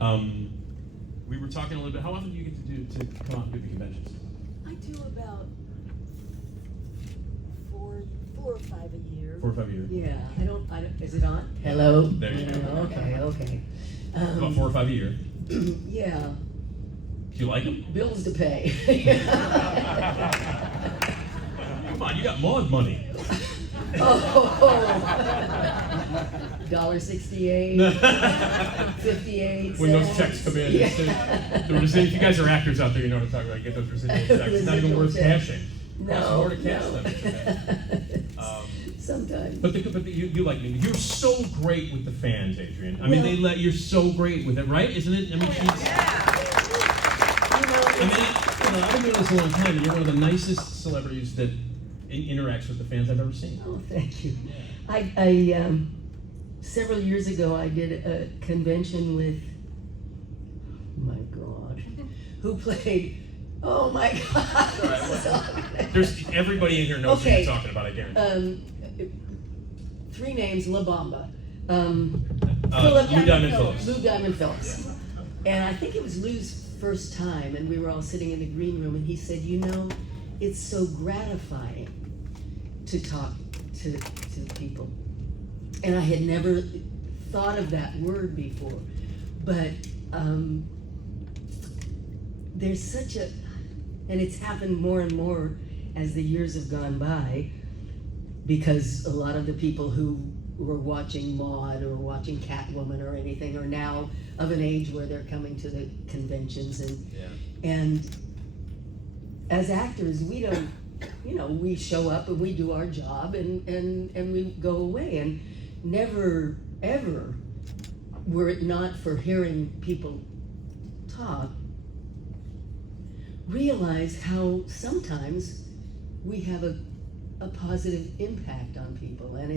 We were talking a little bit. How often do you get to come out and do the conventions? I do about four or five a year. 4 or 5 a year. Yeah, I don't, is it on? Hello? There you go. Okay. About 4 or 5 a year. Yeah, Do you like them? bills to pay. Come on, you got Maud money. $1.68, 58 When those cents. checks come in, Yeah. if you guys are actors out there, you know what I'm talking about. Get those residual checks. It's not even worth cashing. Costs more to cash them. Sometimes. But you like me. You're so great with the fans, Adrienne. I mean, you're so great with it, right? Isn't it? I mean, I've been doing this a long time, and you're one of the nicest celebrities that interacts with the fans I've ever seen. Oh, thank you. I several years ago, I did a convention with, my God, who played, oh my God. There's everybody in here knows who you're talking about, I guarantee. 3 names, La Bamba. Lou Diamond Phillips. Lou Diamond Phillips. And I think it was Lou's first time, and we were all sitting in the green room, and he said, you know, it's so gratifying to talk to people. And I had never thought of that word before, but there's such a, and it's happened more and more as the years have gone by, because a lot of the people who were watching Maude or watching Catwoman or anything are now of an age where they're coming to the conventions, and as actors we don't, you know, we show up and we do our job and we go away, and never ever, were it not for hearing people talk, realize how sometimes we have a positive impact on people. And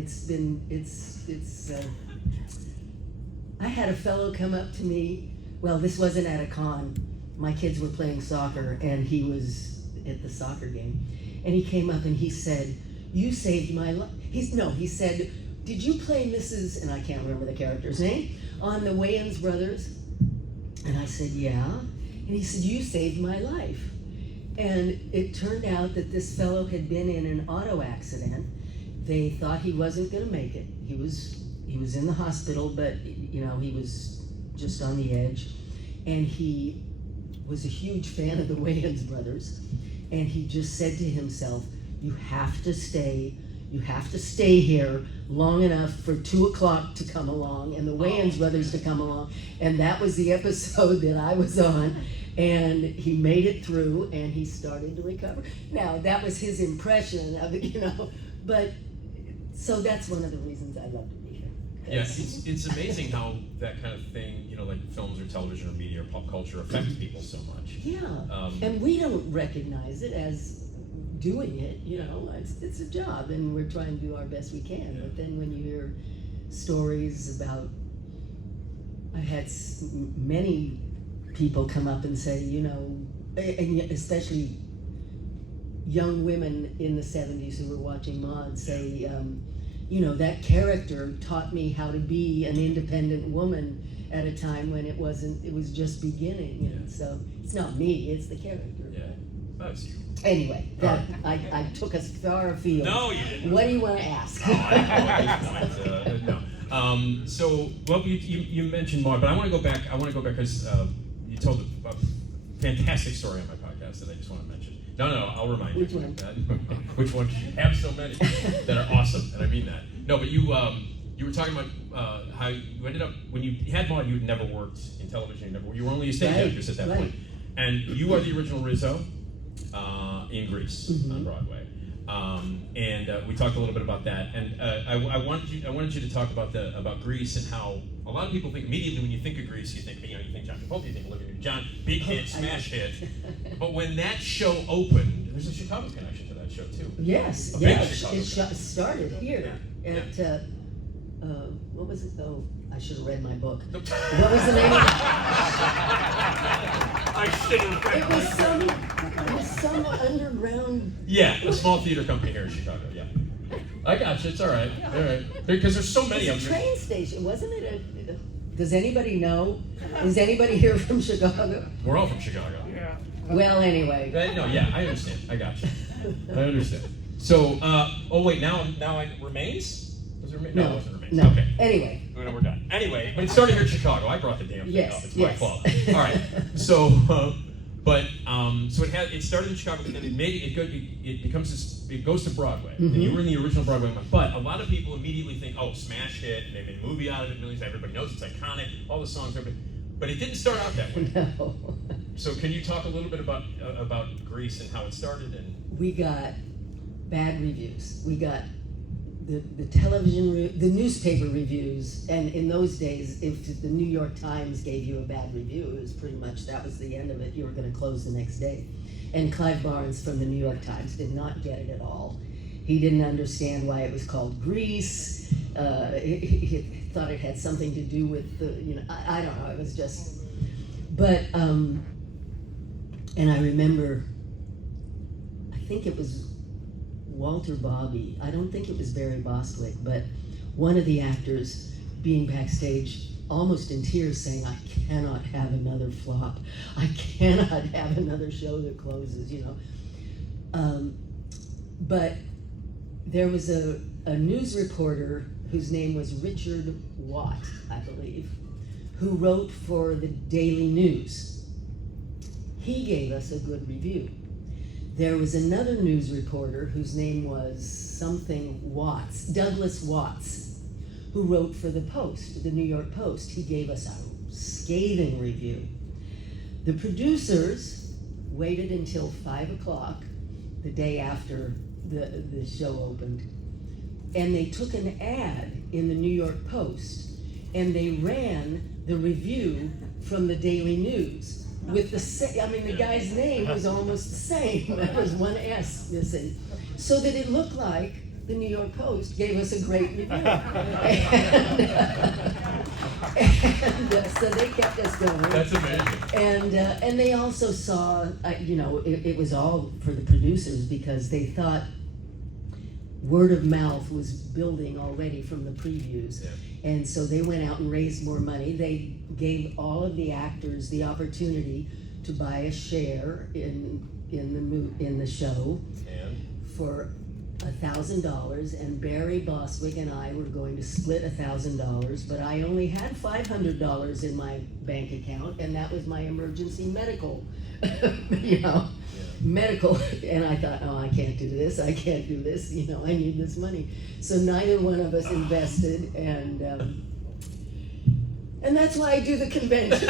I had a fellow come up to me, well, this wasn't at a con, my kids were playing soccer and he was at the soccer game, and he came up and he said, you saved my life. He said, did you play Mrs., and I can't remember the character's name, on the Wayans Brothers? And I said, yeah. And he said, you saved my life. And it turned out that this fellow had been in an auto accident. They thought he wasn't gonna make it. He was in the hospital, but you know, he was just on the edge. And he was a huge fan of the Wayans Brothers. And he just said to himself, you have to stay here long enough for 2 o'clock to come along and the Wayans Brothers to come along. And that was the episode that I was on. And he made it through and he started to recover. Now, that was his impression of it, you know, but so that's one of the reasons I love to be here. Yes, it's amazing how that kind of thing, you know, like films or television or media or pop culture affects people so much. Yeah, and we don't recognize it as doing it, you know, it's a job and we're trying to do our best we can. But then when you hear stories about, I've had many people come up and say, you know, and especially young women in the 70s who were watching Maude say, you know, that character taught me how to be an independent woman at a time when it was just beginning. And so it's not me, it's the character. Yeah, that's you. Anyway, I took us far afield. No, you didn't. What do you want to ask? Oh, I know. No. So, well, you mentioned Maude, but I want to go back. Because you told a fantastic story on my podcast that I just want to mention. No, I'll remind you. Which one? Which one? You have so many that are awesome, and I mean that. No, but you were talking about how you ended up, when you had Maude, you'd never worked in television. You were only a stage actress at that point. And you are the original Rizzo in Grease on Broadway. And we talked a little bit about that. And I wanted you to talk about Grease and how a lot of people think immediately when you think of Grease, you think John Travolta, you think Olivia Newton-John, big hit, smash hit. But when that show opened, there's a Chicago connection to that show too. Yes, it started here at what was it? Oh, I should have read my book. What was the name of it? I should have read it was some underground. Yeah, a small theater company here in Chicago. Yeah, I got you. It's all right. All right, because there's so many of them. Train station, wasn't it? Does anybody know? Is anybody here from Chicago? We're all from Chicago. Yeah. Well, anyway. No, yeah, I understand. I got you. I understand. So, oh wait, now Remains? Was it Remains? No, it wasn't Remains. No. Okay. Anyway. No, we're done. Anyway, but it started here in Chicago. I brought the damn thing Yes, up. It's yes. my fault. All right. So, so it started in Chicago, and it becomes this. It goes to Broadway, and you were in the original Broadway one. But a lot of people immediately think, oh, smash hit, and they made a movie out of it, millions. Everybody knows it's iconic. All the songs, everybody. But it didn't start out that way. No. So can you talk a little bit about Grease and how it started? And We got bad reviews. We got the television, the newspaper reviews, and in those days, if the New York Times gave you a bad review, it was pretty much, that was the end of it. You were going to close the next day. And Clive Barnes from the New York Times did not get it at all. He didn't understand why it was called Grease. He thought it had something to do with the, I don't know, it was just, but, and I remember, I think it was Walter Bobby, I don't think it was Barry Bostwick, but one of the actors being backstage almost in tears saying, I cannot have another flop. I cannot have another show that closes, But there was a news reporter whose name was Richard Watt, I believe, who wrote for the Daily News. He gave us a good review. There was another news reporter whose name was something Watts, Douglas Watts, who wrote for the Post, the New York Post. He gave us a scathing review. The producers waited until 5 o'clock the day after the show opened, and they took an ad in the New York Post, and they ran the review from the Daily News with the guy's name was almost the same. There was one S missing, so that it looked like the New York Post gave us a great review. and so they kept us going. that's amazing. And they also saw, it was all for the producers because they thought word of mouth was building already from the previews. Yeah. And so they went out and raised more money. They gave all of the actors the opportunity to buy a share in the show And for $1,000, and Barry Bostwick and I were going to split $1,000, but I only had $500 in my bank account, and that was my emergency medical, medical, and I thought, oh, I can't do this, I need this money. So neither one of us invested, and that's why I do the convention.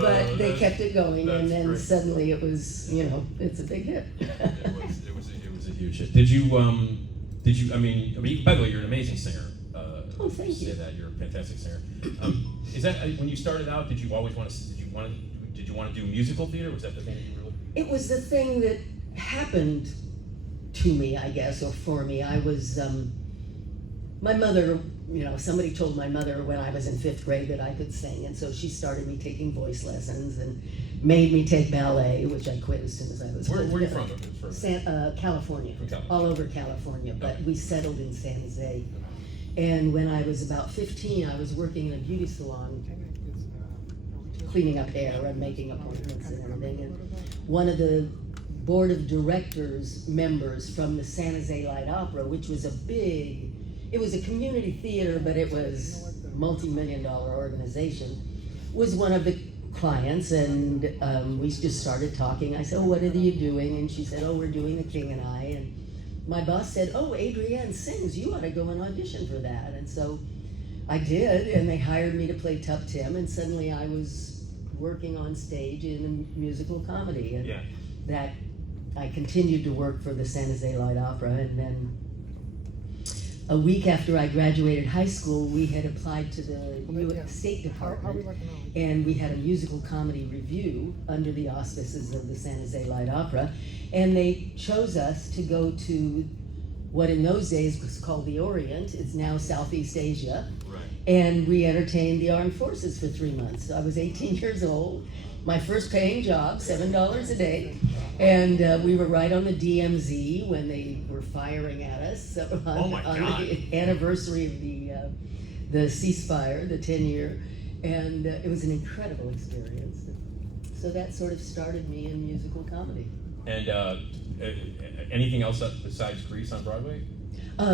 But they kept it going, and then great. Suddenly it was, it's a big hit. it was a huge hit. Did you? I mean, by the way, you're an amazing singer. Oh, thank you. Say that you're a fantastic singer. Is that when you started out? Did you always want to? Did you want to do musical theater? Was that the thing that you were looking? It was the thing that happened to me, I guess, or for me. I was, my mother, somebody told my mother when I was in 5th grade that I could sing, and so she started me taking voice lessons and made me take ballet, which I quit as soon as I was. Where are you from? California. From California. All over California, but we settled in San Jose. And when I was about 15, I was working in a beauty salon, cleaning up hair and making appointments and everything. And one of the board of directors members from the San Jose Light Opera, which was it was a community theater, but it was a multi-million-dollar organization, was one of the clients, and we just started talking. I said, oh, what are you doing? And she said, oh, we're doing The King and I. And my boss said, oh, Adrienne sings, you ought to go and audition for that. And so I did, and they hired me to play Tup Tim, and suddenly I was working on stage in a musical comedy. And that I continued to work for the San Jose Light Opera, and then a week after I graduated high school, we had applied to the U.S. State Department, and we had a musical comedy review under the auspices of the San Jose Light Opera, and they chose us to go to what in those days was called the Orient. It's now Southeast Asia. Right. And we entertained the armed forces for 3 months. I was 18 years old. my first paying job, $7 a day. And we were right on the DMZ when they were firing at us on the anniversary of the ceasefire, the 10-year. And it was an incredible experience. So that sort of started me in musical comedy. And anything else besides Grease on Broadway?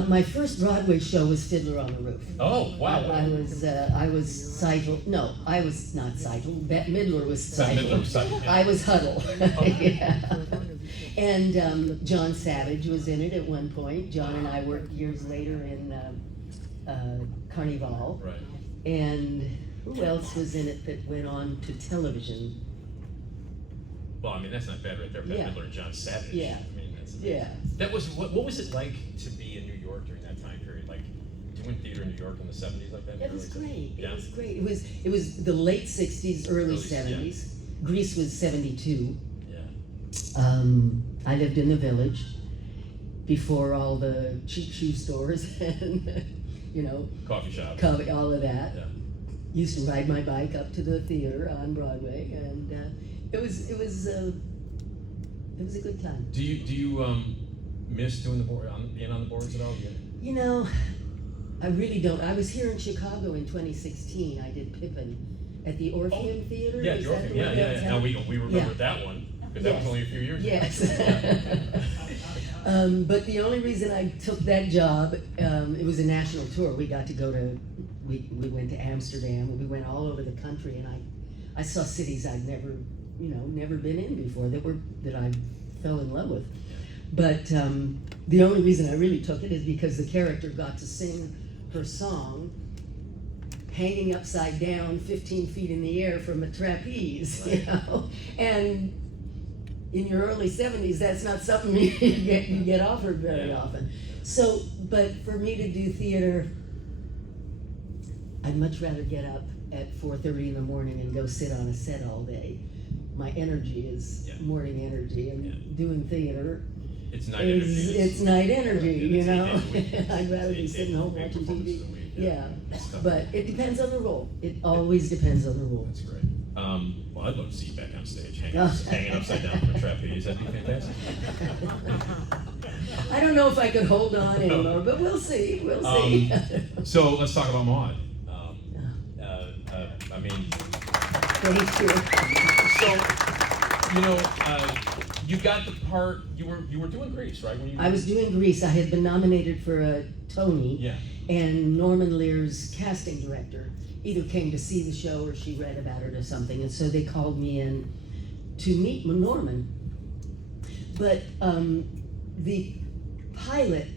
My first Broadway show was Fiddler on the Roof. Oh, wow. I was Seidel. No, I was not Seidel. Bette Midler was Seidel. I was Huddle. Yeah. And John Savage was in it at one point. John and I worked years later in Carnival. Right. And who else was in it that went on to television? Well, I mean, that's not bad right there. Bette Midler and John Savage. Yeah. I mean, that's amazing. Yeah. That was, what was it like to be in New York during that time period? Like, doing theater in New York in the 70s like that? It was great. Yeah. It was great. It was the late 60s, early 70s. Yeah. Grease was 72. Yeah. I lived in the Village before all the cheap shoe stores and, coffee shops. All of that. Yeah. Used to ride my bike up to the theater on Broadway, and it was a good time. Do you miss doing being on the boards at all? Yeah. I really don't. I was here in Chicago in 2016. I did Pippin at the Orpheum Theater. Yeah, the Orpheum. Yeah. Now we remember that one because that was only a few years ago. Yes. But the only reason I took that job, it was a national tour. We got to go to, we went to Amsterdam, and we went all over the country, and I saw cities I'd never been in before that I fell in love with. But the only reason I really took it is because the character got to sing her song hanging upside down 15 feet in the air from a trapeze, right. And in your early 70s, that's not something you get offered very often. So, but for me to do theater, I'd much rather get up at 4:30 in the morning and go sit on a set all day. My energy is morning energy, and doing theater it's night energy. It's night energy, I'd rather be sitting home watching TV. Yeah, but it depends on the role. It always depends on the role. That's great. Well, I'd love to see you back on stage hanging upside down from a trapeze. That'd be fantastic. I don't know if I could hold on anymore, but we'll see. We'll see. So let's talk about Maude. I mean, thank you. So, you got the part. You were doing Grease, right? I was doing Grease. I had been nominated for a Tony. Yeah. And Norman Lear's casting director either came to see the show or she read about it or something, and so they called me in to meet Norman. But the pilot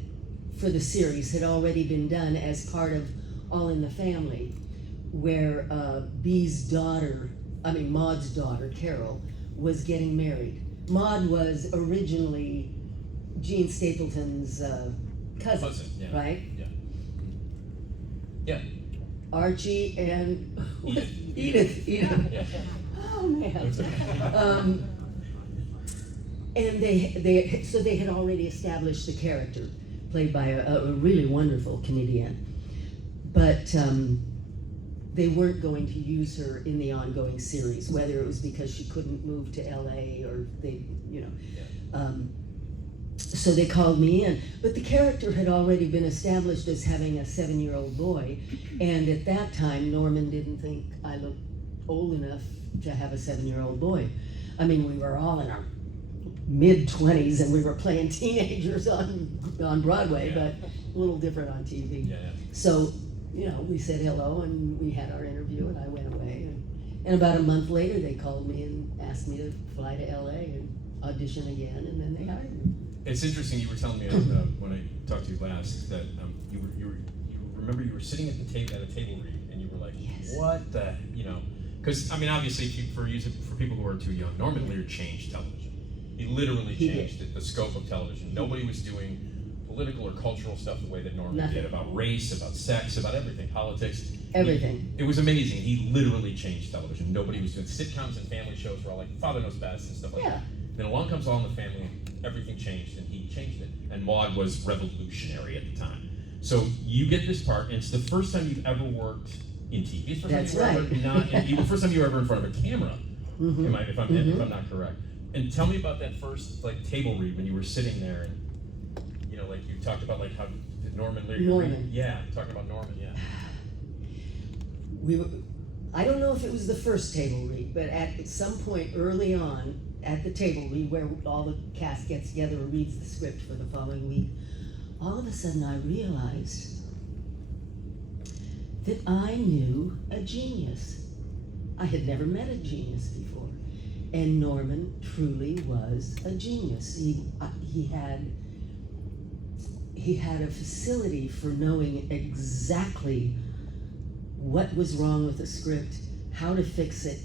for the series had already been done as part of All in the Family, where Maude's daughter, Carol, was getting married. Maude was originally Gene Stapleton's cousin, right? Yeah. Yeah. Archie and Edith. Yeah. Oh man. And they had already established the character, played by a really wonderful comedian, but they weren't going to use her in the ongoing series, whether it was because she couldn't move to LA or so they called me in. But the character had already been established as having a 7-year-old boy, and at that time, Norman didn't think I looked old enough to have a 7-year-old boy. I mean, we were all in our mid-20s, and we were playing teenagers on Broadway, but a little different on TV. Yeah. So, we said hello, and we had our interview, and I went away. And about a month later, they called me and asked me to fly to LA and audition again, and then they hired me. It's interesting. You were telling me when I talked to you last that you remember you were sitting at a table read, and you were like, yes. What the, because I mean, obviously, for people who are too young, Norman Lear changed television. He literally changed the scope of television. Nobody was doing political or cultural stuff the way that Norman did, about race, about sex, about everything, politics. Everything. It was amazing. He literally changed television. Nobody was doing sitcoms and family shows were all like Father Knows Best and stuff like that. Then along comes All in the Family, everything changed, and he changed it. And Maude was revolutionary at the time. So you get this part, and it's the first time you've ever worked in TV. It's the first That's time you were ever first time you were ever in front of a camera. Mm-hmm. If I'm not correct. And tell me about that first like table read when you were sitting there, and like you talked about like how did Norman Lear. Norman. Yeah, talking about Norman. Yeah. I don't know if it was the first table read, but at some point early on at the table read where all the cast gets together and reads the script for the following week, all of a sudden I realized that I knew a genius. I had never met a genius before. And Norman truly was a genius. He had a facility for knowing exactly what was wrong with the script, how to fix it,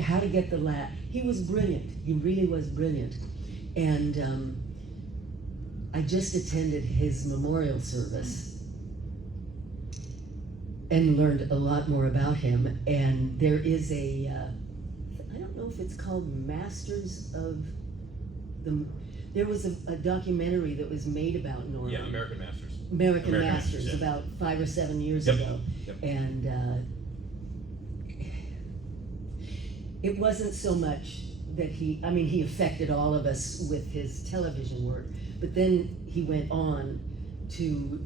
how to get the laugh. He was brilliant. He really was brilliant. And I just attended his memorial service and learned a lot more about him. And there is I don't know if it's called Masters of the, there was a documentary that was made about Norman. Yeah, American Masters. American Masters, yeah. about 5 or 7 years ago. Yep. And it wasn't so much that he affected all of us with his television work, but then he went on to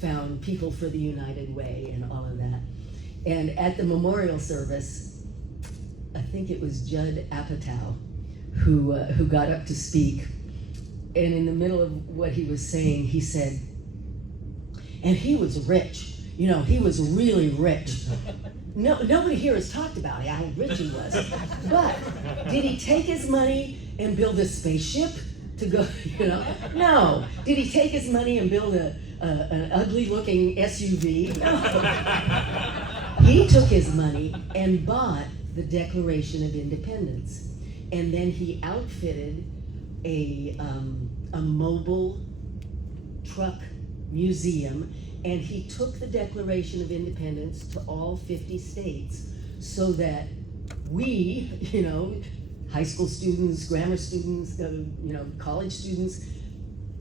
found People for the United Way and all of that. And at the memorial service, I think it was Judd Apatow who got up to speak, and in the middle of what he was saying, he said, and he was rich, he was really rich. No, nobody here has talked about how rich he was. But did he take his money and build a spaceship to go, No. Did he take his money and build an ugly-looking SUV? No. He took his money and bought the Declaration of Independence. And then he outfitted a mobile truck museum, and he took the Declaration of Independence to all 50 states so that we, high school students, grammar students, college students,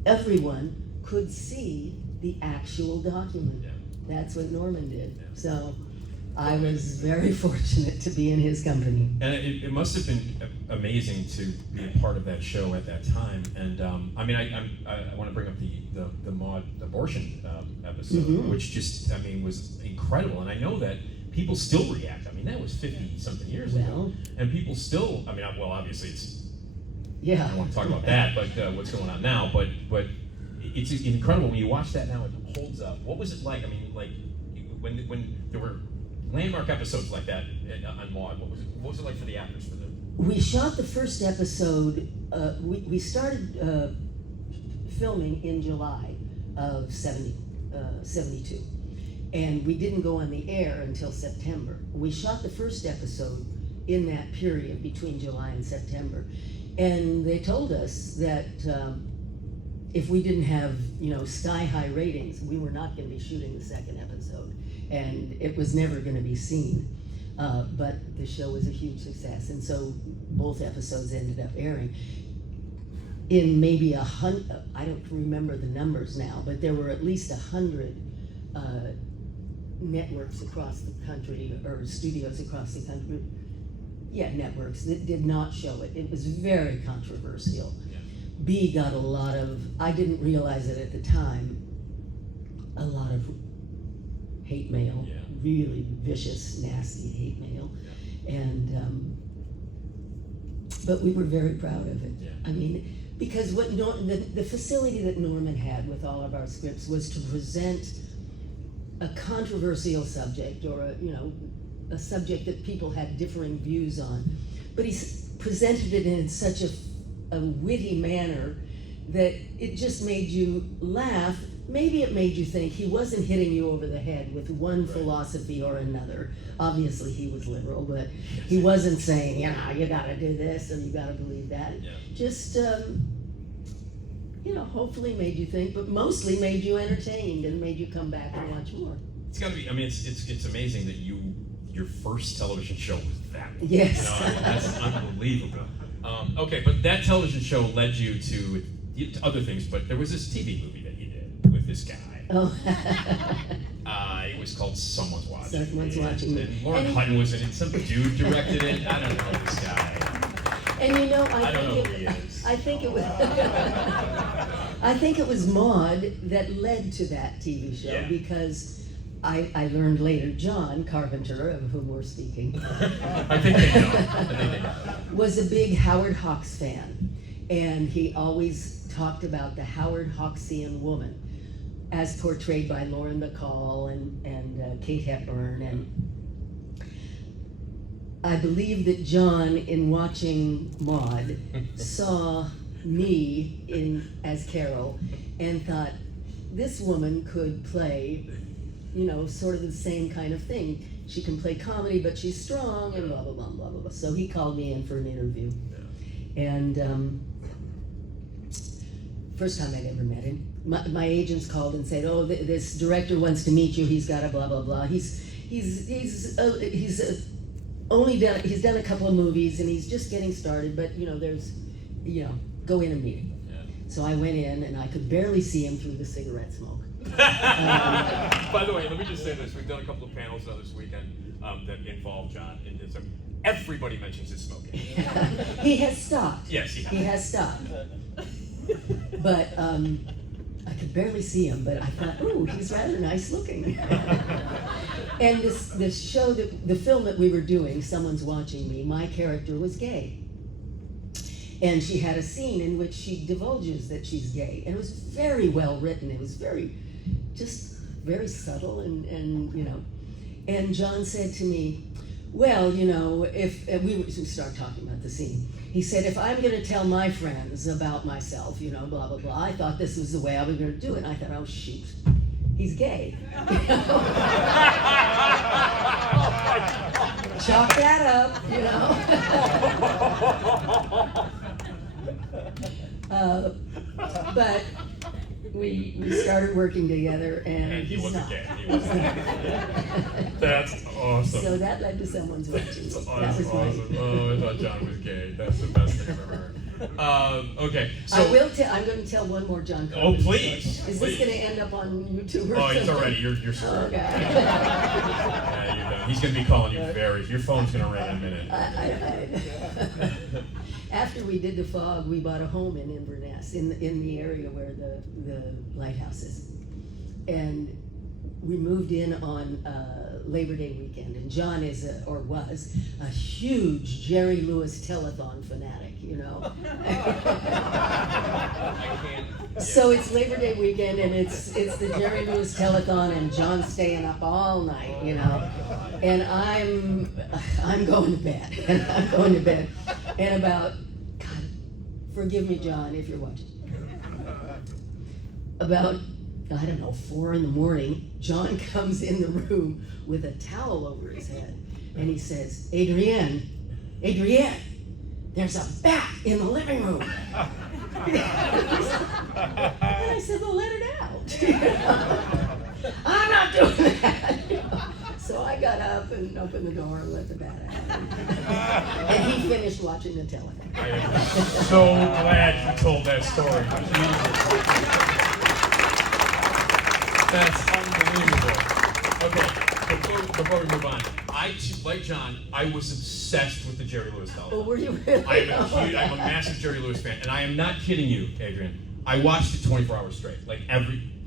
everyone could see the actual document. Yeah. That's what Norman did. Yeah. So I was very fortunate to be in his company. And it must have been amazing to be a part of that show at that time. And I want to bring up the Maud abortion episode, Mm-hmm. which just was incredible. And I know that people still react. That was 50-something years ago, and people still. Obviously it's. Yeah. I don't want to talk about that, but what's going on now? But it's incredible when you watch that now. It holds up. What was it like? When there were landmark episodes like that on Maud, what was it like for the actors for them? We shot the first episode. We started filming in July of 72, and we didn't go on the air until September. We shot the first episode in that period between July and September, and they told us that if we didn't have sky-high ratings, we were not going to be shooting the second episode, and it was never going to be seen. But the show was a huge success, and so both episodes ended up airing. In maybe 100, I don't remember the numbers now, but there were at least 100 networks across the country, or studios across the country, networks that did not show it. It was very controversial. Yeah. B got a lot of, I didn't realize it at the time, a lot of hate mail, Yeah. really vicious, nasty hate mail. Yeah. And, but we were very proud of it. Yeah. Because what the facility that Norman had with all of our scripts was to present a controversial subject, or a subject that people had differing views on, but he presented it in such a witty manner that it just made you laugh. Maybe it made you think. He wasn't hitting you over the head with one philosophy or another. Obviously he was liberal, but he wasn't saying, you gotta do this or you gotta believe that. Yeah. Just, hopefully made you think, but mostly made you entertained and made you come back and watch more. It's gotta be. It's amazing that your first television show was that one. Yes. That's unbelievable. Okay, but that television show led you to other things. But there was this TV movie that you did with this guy. Oh. it was called Someone's Watching. Someone's Watching Me. And Lauren Hutton was in it. Some dude directed it. I don't know this guy. And you know, I don't know who he is. I think it was I think it was Maude that led to that TV show, Yeah. because I learned later John Carpenter, of whom we're speaking, I think they know. was a big Howard Hawks fan, and he always talked about the Howard Hawksian woman as portrayed by Lauren Bacall and Kate Hepburn. And I believe that John, in watching Maude, saw me as Carol and thought, this woman could play, you know, sort of the same kind of thing. She can play comedy, but she's strong, and blah, blah, blah, blah, blah, blah. So he called me in for an interview. Yeah. And first time I'd ever met him, my agents called and said, oh, this director wants to meet you. He's got a blah, blah, blah. He's done a couple of movies, and he's just getting started, but, you know, go in and meet him. Yeah. So I went in, and I could barely see him through the cigarette smoke. By the way, let me just say this. We've done a couple of panels now this weekend that involve John. And so everybody mentions his smoking. He has stopped. Yes, he has. He has stopped. But I could barely see him, but I thought, ooh, he's rather nice looking. And this show, the film that we were doing, Someone's Watching Me, my character was gay. And she had a scene in which she divulges that she's gay. And it was very well written. It was very subtle and you know. And John said to me, well, you know, if we start talking about the scene, he said, if I'm going to tell my friends about myself, you know, blah, blah, blah, I thought this was the way I was going to do it. And I thought, oh, shoot, he's gay. Chalk that up, you know. But we started working together, and he he's wasn't not. gay. He wasn't gay. That's awesome. So that led to Someone's Watching. That's That awesome. was my... Oh, I thought John was gay. That's the best thing I've ever heard. Okay, so I'm going to tell one more John Carpenter. Oh, please. Story. Is Please. this going to end up on YouTube or Oh, something? it's already. You're screwed. Okay. Yeah, you're done. He's going to be calling you very. Your phone's going to ring in a minute. After we did The Fog, we bought a home in Inverness, in the area where the lighthouse is, and we moved in on Labor Day weekend. And John was a huge Jerry Lewis telethon fanatic, you know. So it's Labor Day weekend, and it's the Jerry Lewis telethon, and John's staying up all night, you know. And I'm going to bed. I'm going to bed. And about, God, forgive me, John, if you're watching. About, I don't know, 4 a.m, John comes in the room with a towel over his head, and he says, Adrienne, there's a bat in the living room. And I said, well, let it out. I'm not doing that. So I got up and opened the door and let the bat out. And he finished watching the television. I am so glad you told that story. That's unbelievable. Okay, before we move on, like John, I was obsessed with the Jerry Lewis television. Well, were you really? I'm a massive Jerry Lewis fan, and I am not kidding you, Adrienne. I watched it 24 hours straight.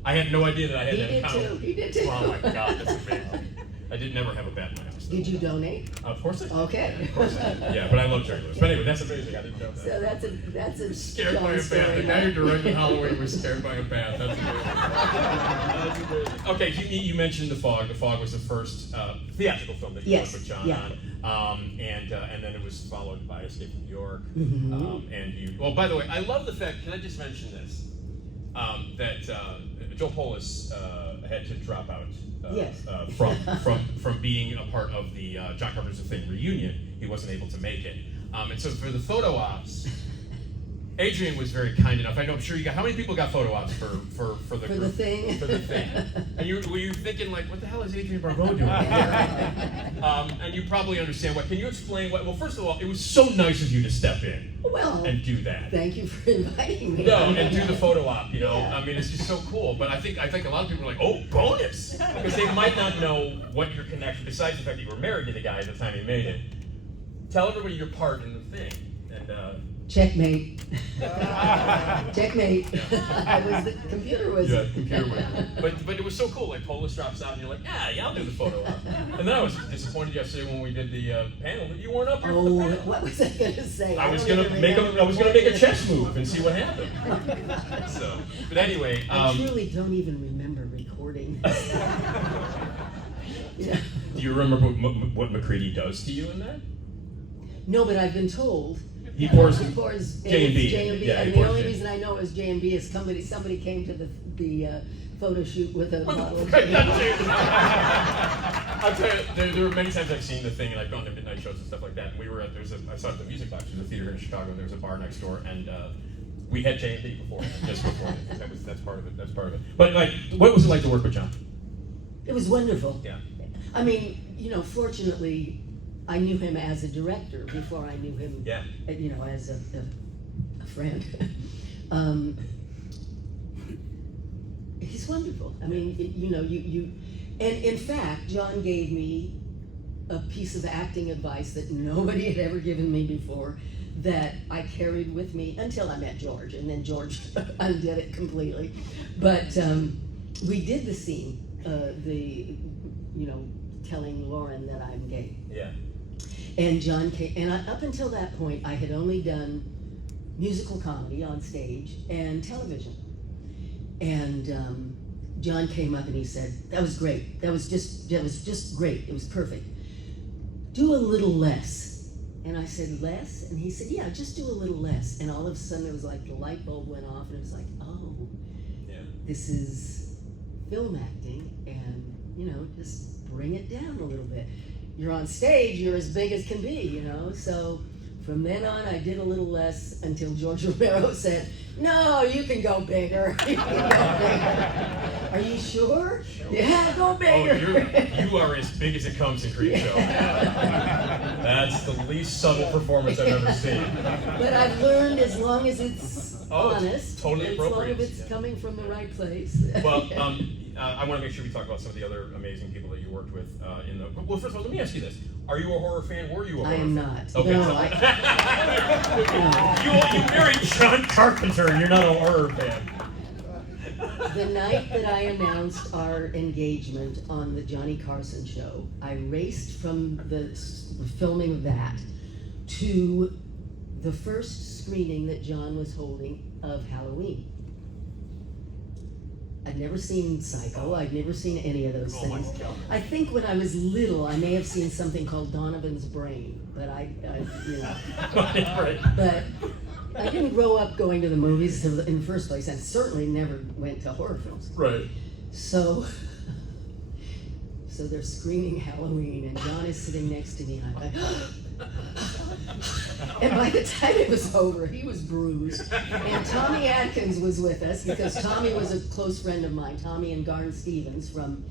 I had no idea that I had that account. He did too. Oh my God, that's amazing. I did never have a bat in my house. Did you donate? Of course I did. Okay. Of course I did. Yeah, but I love Jerry Lewis. But anyway, that's amazing. I didn't know that. So that's a Scared by a John bat. story. The guy who directed Halloween was scared by a bat. That's amazing. Okay, you mentioned The Fog. The Fog was the first theatrical film that you worked with John on. And then it was followed by Escape from New York. Well, by the way, I love the fact, can I just mention this? That Joe Polis had to drop out from being a part of the John Carpenter's The Thing reunion. He wasn't able to make it. And so for the photo ops, Adrienne was very kind enough. I'm sure you got. How many people got photo ops for the For group? the thing. For the thing. And were you thinking like, what the hell is Adrienne Barbeau doing here? And you probably understand what. Can you explain what? Well, first of all, it was so nice of you to step in Well, and do that. thank you for inviting me. No, and do the photo op. You know, Yeah. I mean, it's just so cool. But I think a lot of people are like, oh, bonus, because they might not know what your connection. Besides the fact that you were married to the guy at the time you made it. Tell everybody your part in the thing. And. Checkmate. Checkmate. The computer was. Yeah, computer went. But it was so cool. Like Polis drops out, and you're like, yeah, I'll do the photo op. And then I was disappointed yesterday when we did the panel that you weren't up here. Oh, what was I gonna say? I was don't gonna even make remember a chess move and see what happened. So, but anyway, I truly don't even remember recording. Yeah. Do you remember what McCready does to you in that? No, but I've been told. He pours J&B. J&B. Yeah, And he the pours only J&B. reason I know it was J&B is somebody came to the photo shoot with a bottle of Right, J&B. I'll tell you, there were many times I've seen the thing, and I've gone to midnight shows and stuff like that. And we were at I saw it at the Music Box, there's a theater in Chicago. There was a bar next door, and we had J&B before, just before. That's part of it. That's part of it. But like, what was it like to work with John? It was wonderful. Yeah. I mean, fortunately, I knew him as a director before I knew him. Yeah. As a friend. He's wonderful. I mean, and in fact, John gave me a piece of acting advice that nobody had ever given me before that I carried with me until I met George, and then George undid it completely. But we did the scene, telling Lauren that I'm gay. Yeah. And John came, and up until that point, I had only done musical comedy on stage and television. And John came up and he said, "That was great. That was just great. It was perfect. Do a little less." And I said, "Less?" And he said, "Yeah, just do a little less." And all of a sudden, it was like the light bulb went off, and it was like, oh, Yeah. this is film acting, and just bring it down a little bit. You're on stage, you're as big as can be, So from then on, I did a little less until George Romero said, "No, you can go bigger. You can go bigger." Are you sure? Yeah, go bigger. Oh, you are as big as it comes in Creepshow. That's the least subtle performance I've ever seen. But I've learned as long as it's honest, it's totally appropriate. as long as it's coming from the right place. Well, I want to make sure we talk about some of the other amazing people that you worked with Well, first of all, let me ask you this: are you a horror fan? Were you a horror I am fan? not. Okay. No, You married John Carpenter, and you're not a horror fan. The night that I announced our engagement on the Johnny Carson show, I raced from the filming of that to the first screening that John was holding of Halloween. I'd never seen Psycho. I'd never seen any of those things. I think when I was little, I may have seen something called Donovan's Brain, but But I didn't grow up going to the movies in the first place, and certainly never went to horror films. Right. So they're screening Halloween, and John is sitting next to me, and I'm like, and by the time it was over, he was bruised. And Tommy Atkins was with us, because Tommy was a close friend of mine, Tommy and Garn Stevens from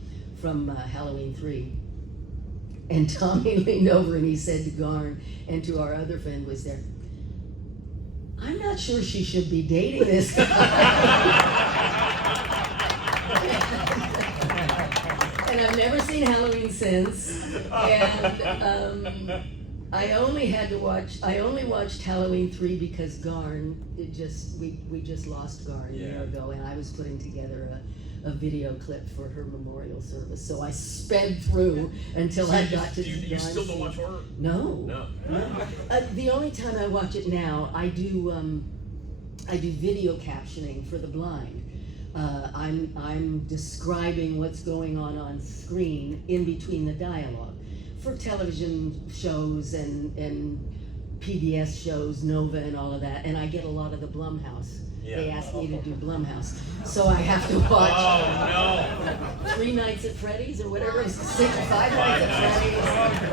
Halloween 3. And Tommy leaned over and he said to Garn and to our other friend was there, "I'm not sure she should be dating this guy." And I've never seen Halloween since. And I only watched Halloween 3 because Garn, we just lost Garn a year ago, and I was putting together a video clip for her memorial service. So I sped through until I got to You still don't watch horror? No. The only time I watch it now, I do video captioning for the blind. I'm describing what's going on screen in between the dialogue for television shows and PBS shows, Nova and all of that, and I get a lot of the Blumhouse. Yeah. They asked me to do Blumhouse, so I have to watch 3 Nights at Freddy's or whatever, 5 Nights at Freddy's,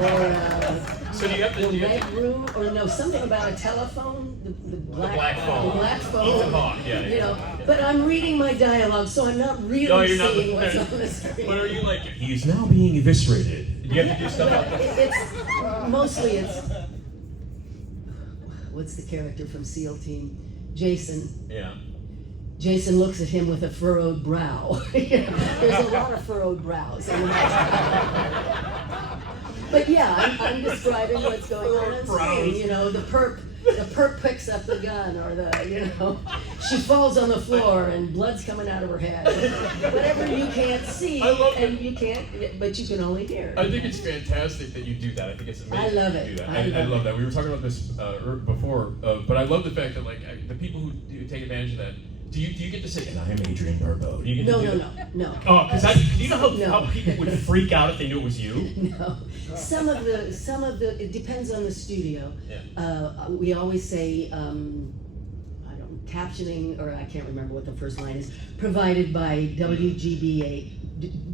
or So do you have the Red Room, or no, something about a telephone, the black phone. The black phone. Ethan Hawke, yeah. You know, but I'm reading my dialogue, so I'm not really seeing what's on the screen. But are you like, he is now being eviscerated? Do you have to do stuff like that? It's mostly what's the character from SEAL Team? Jason. Yeah. Jason looks at him with a furrowed brow. There's a lot of furrowed brows. But yeah, I'm describing what's going on screen. You know, the perp picks up the gun, or she falls on the floor and blood's coming out of her head. Whatever you can't see, and you can't, but you can only hear. I think it's fantastic that you do that. I think it's amazing. I love it. You do that. I love that. We were talking about this before, but I love the fact that the people who do take advantage of that. Do you get to say, and I am Adrienne Barbeau? Do you get to do that? No. Oh, because you know how people would freak out if they knew it was you? No. Some of the, it depends on the studio. Yeah. We always say, captioning, or I can't remember what the first line is, provided by WGBH,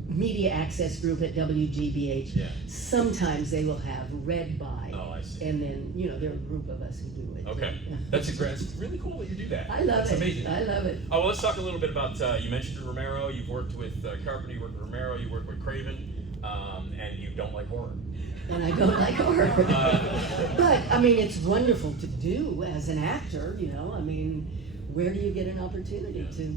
Media Access Group at WGBH. Yeah. Sometimes they will have read by. Oh, I see. And then, there are a group of us who do it. Okay. It's really cool that you do that. I love it. That's amazing. I love it. Oh, well, let's talk a little bit about, you mentioned Romero, you've worked with Carpenter, you worked with Romero, you worked with Craven, and you don't like horror. And I don't like horror. But, it's wonderful to do as an actor, where do you get an opportunity to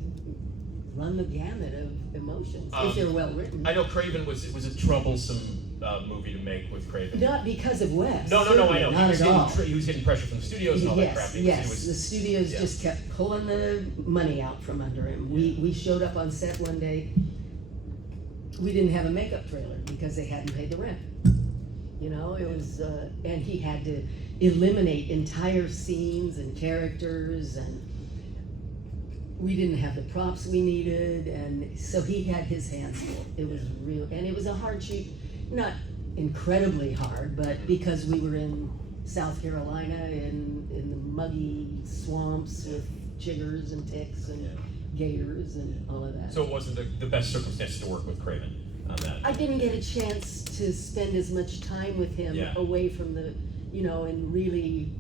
run the gamut of emotions, if they're well written? I know Craven was a troublesome movie to make with Craven. Not because of Wes. No, I know. Not at all. He was getting pressure from the studios and all that crap. Yes, the studios just kept pulling the money out from under him. We showed up on set one day. We didn't have a makeup trailer because they hadn't paid the rent. It was, and he had to eliminate entire scenes and characters, and we didn't have the props we needed, and so he had his hands full. It was real, and it was a hard shoot, not incredibly hard, but because we were in South Carolina in the muggy swamps with chiggers and ticks and gators and all of that. So it wasn't the best circumstances to work with Craven on that. I didn't get a chance to spend as much time with him away from the, and really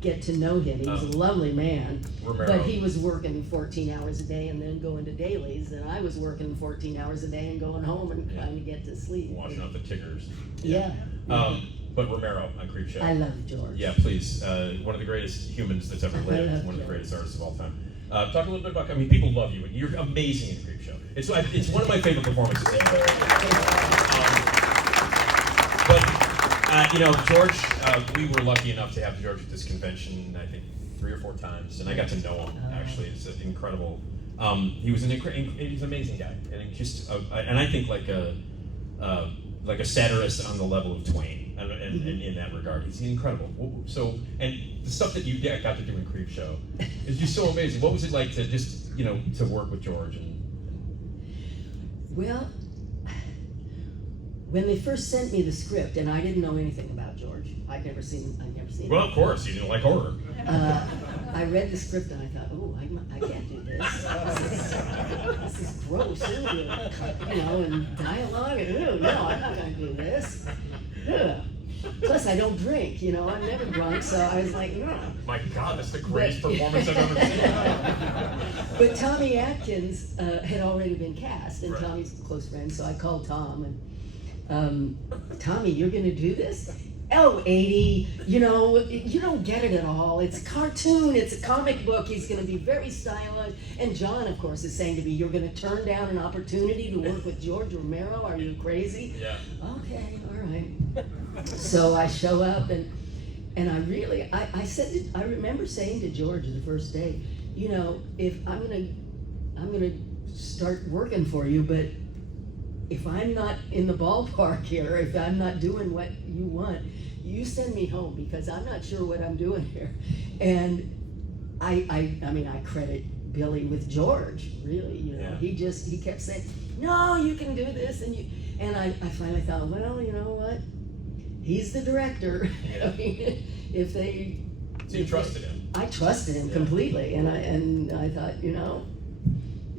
get to know him. He was a lovely man, but he was working 14 hours a day and then going to dailies, and I was working 14 hours a day and going home and trying to get to sleep. Washing out the tickers. Yeah. But Romero on Creepshow. I love George. Yeah, please. One of the greatest humans that's ever lived. One of the greatest artists of all time. Talk a little bit about, people love you. You're amazing in Creepshow. It's one of my favorite performances that you've ever done. George, we were lucky enough to have George at this convention, I think 3 or 4 times, and I got to know him, actually. It's incredible. He was he's an amazing guy, and just, and I think like a satirist on the level of Twain, and in that regard, he's incredible. So, and the stuff that you got to do in Creepshow is just so amazing. What was it like to just, to work with George? Well, when they first sent me the script, and I didn't know anything about George, I'd never seen it. Well, of course, you didn't like horror. I read the script and I thought, I can't do this. This is gross, and dialogue, and no, I'm not going to do this. Ugh. Plus, I don't drink, I'm never drunk, so I was like, no. My God, that's the greatest performance I've ever seen. But Tommy Atkins had already been cast, and Tommy's a close friend, so I called Tom, and Tommy, you're going to do this? Oh, 80, you don't get it at all. It's a cartoon, it's a comic book. He's going to be very stylized. And John, of course, is saying to me, you're going to turn down an opportunity to work with George Romero? Are you crazy? Yeah. Okay, all right. So I show up, and I remember saying to George the first day, if I'm going to start working for you, but if I'm not in the ballpark here, if I'm not doing what you want, you send me home, because I'm not sure what I'm doing here. And I credit Billy with George, really. He kept saying, no, you can do this, and I finally thought, well, you know what? He's the director. Yeah. If they. So you trusted him? I trusted him completely, and I thought,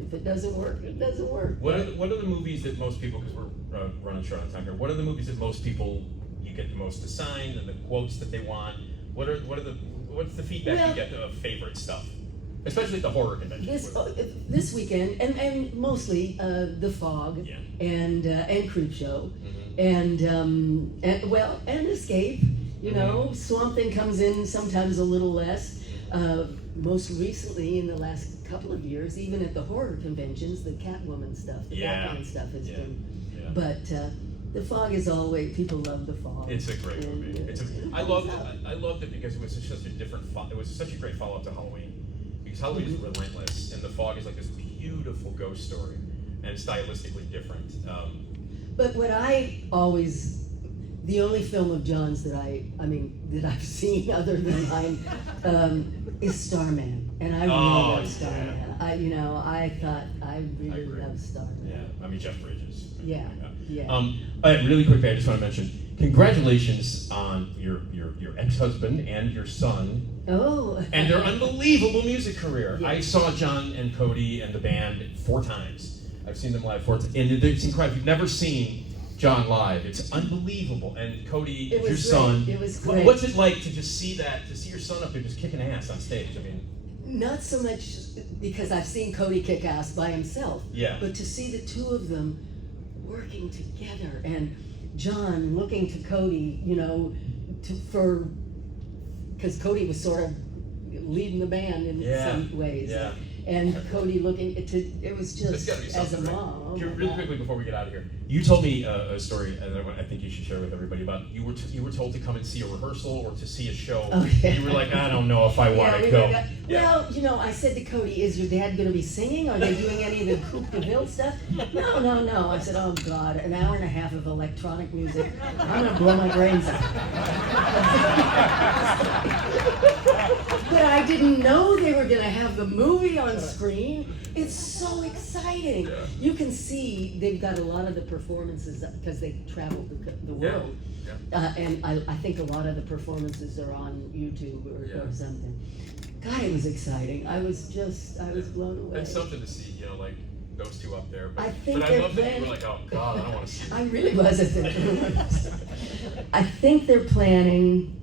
If it doesn't work, it doesn't work. What are the movies that most people, because we're running short on time here, what are the movies that most people, you get the most assigned and the quotes that they want? What's the feedback you get of favorite stuff? Especially at the horror convention. This weekend, and mostly The Fog, and Creepshow, and Escape. You know, Swamp Thing comes in sometimes a little less. Most recently, in the last couple of years, even at the horror conventions, the Catwoman stuff, the Batman stuff has been. Yeah. But The Fog is always, people love The Fog. It's a great movie. I loved it because it was such a different. It was such a great follow-up to Halloween. Because Halloween is relentless, and The Fog is like this beautiful ghost story, and stylistically different. But what I always, the only film of John's that I've seen other than mine, is Starman, and I really love Starman. I really love Starman. Yeah, I mean Jeff Bridges. Yeah. Really quickly, I just want to mention, congratulations on your ex-husband and your son. Oh. And their unbelievable music career. Yes. I saw John and Cody and the band 4 times. I've seen them live 4 times, and it's incredible. If you've never seen John live, it's unbelievable. And Cody, your son. It was great. What's it like to just see that, to see your son up there just kicking ass on stage? I mean, not so much because I've seen Cody kick ass by himself, but to see the two of them working together, and John looking to Cody, because Cody was sort of leading the band in some ways. Yeah. And Cody looking, it was just, as a mom. Really quickly before we get out of here, you told me a story that I think you should share with everybody about, you were told to come and see a rehearsal or to see a show. Okay. And you were like, I don't know if I want to go. Well, I said to Cody, is your dad going to be singing? Are they doing any of the Coupe de Ville stuff? No. I said, oh God, an hour and a half of electronic music. I'm going to blow my brains out. But I didn't know they were going to have the movie on screen. It's so exciting. Yeah. You can see they've got a lot of the performances because they traveled the world. Yeah. And I think a lot of the performances are on YouTube or something. God, it was exciting. I was blown away. It's something to see, like those two up there. But I love that you were like, oh God, I don't want to see I really wasn't. I think they're planning,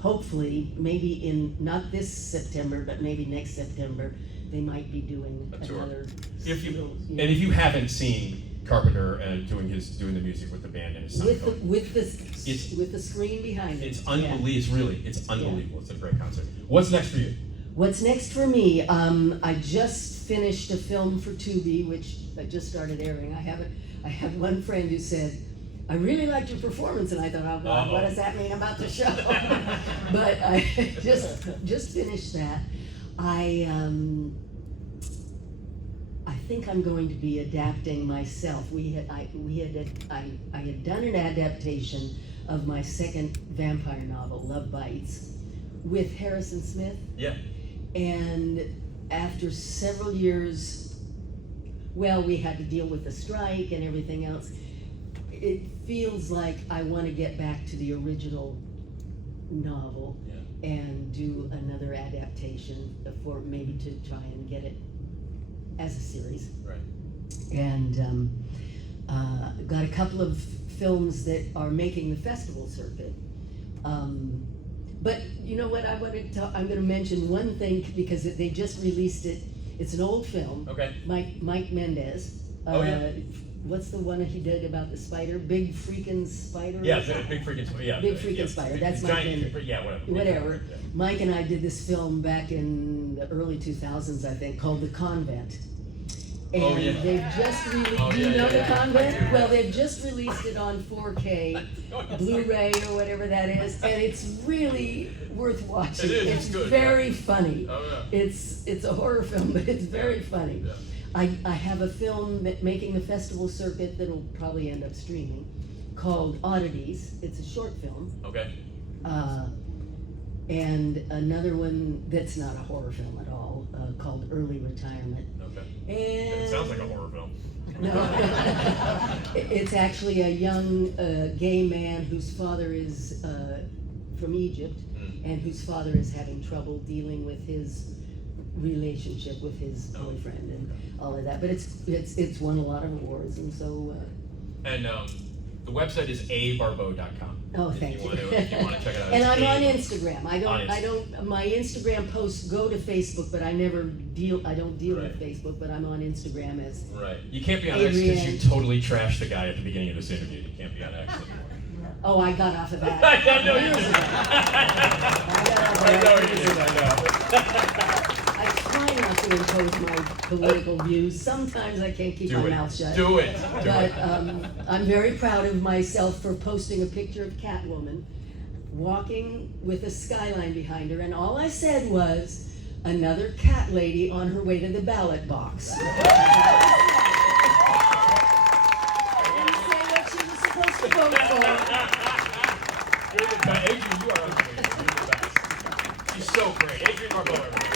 hopefully, maybe in not this September, but maybe next September, they might be doing another. If you haven't seen Carpenter doing the music with the band and his son with the screen behind it, it's unbelievable. It's unbelievable. It's a great concert. What's next for you? What's next for me? I just finished a film for Tubi, which I just started airing. I have one friend who said, I really liked your performance, and I thought, oh God, what does that mean about the show? But I just finished that. I think I'm going to be adapting myself. I had done an adaptation of my second vampire novel, Love Bites, with Harrison Smith. Yeah. And after several years, we had to deal with the strike and everything else. It feels like I want to get back to the original novel and do another adaptation for maybe to try and get it as a series. Right. And got a couple of films that are making the festival circuit. But you know what, I'm going to mention one thing because they just released it. It's an old film. Okay. Mike Mendez. What's the one he did about the spider? Big freaking spider? Yeah, big freaking spider. Yeah, big freaking spider. That's Mike Mendez. Yeah, whatever. Whatever. Yeah. Mike and I did this film back in the early 2000s, I think, called The Convent. And they've just released, do you know The Convent? Well, they've just released it on 4K, Blu-ray or whatever that is, and it's really worth watching. It is, it's good. Very funny. Oh, yeah. It's a horror film, but it's very funny. Yeah. I have a film making the festival circuit that'll probably end up streaming called Oddities. It's a short film. Okay. And another one that's not a horror film at all, called Early Retirement. Okay. And it sounds like a horror film. No, it's actually a young gay man whose father is from Egypt, and whose father is having trouble dealing with his relationship with his boyfriend and all of that. But it's won a lot of awards, and so. And the website is abarbeau.com. Oh, thank you. If you want to check it out. And It's I'm on A- Instagram. I don't. My Instagram posts go to Facebook, but I don't deal Right. with Facebook. But I'm on Instagram as. Right. You can't be on X because you Adrienne. totally trashed the guy at the beginning of this interview. You can't be on X anymore. Oh, I got off of that. I know you years did. ago. I got off of I that know you years did. ago. I I try not to impose my political views. Sometimes I can't keep know. my mouth shut. Do it. Do But it. I'm very proud of myself for posting a picture of Catwoman walking with a skyline behind her, and all I said was, another cat lady on her way to the ballot box. I didn't say what she was supposed to vote for. You're the best. Adrienne, you are unbelievable. You're the best. She's so great. Adrienne Barbeau, everybody.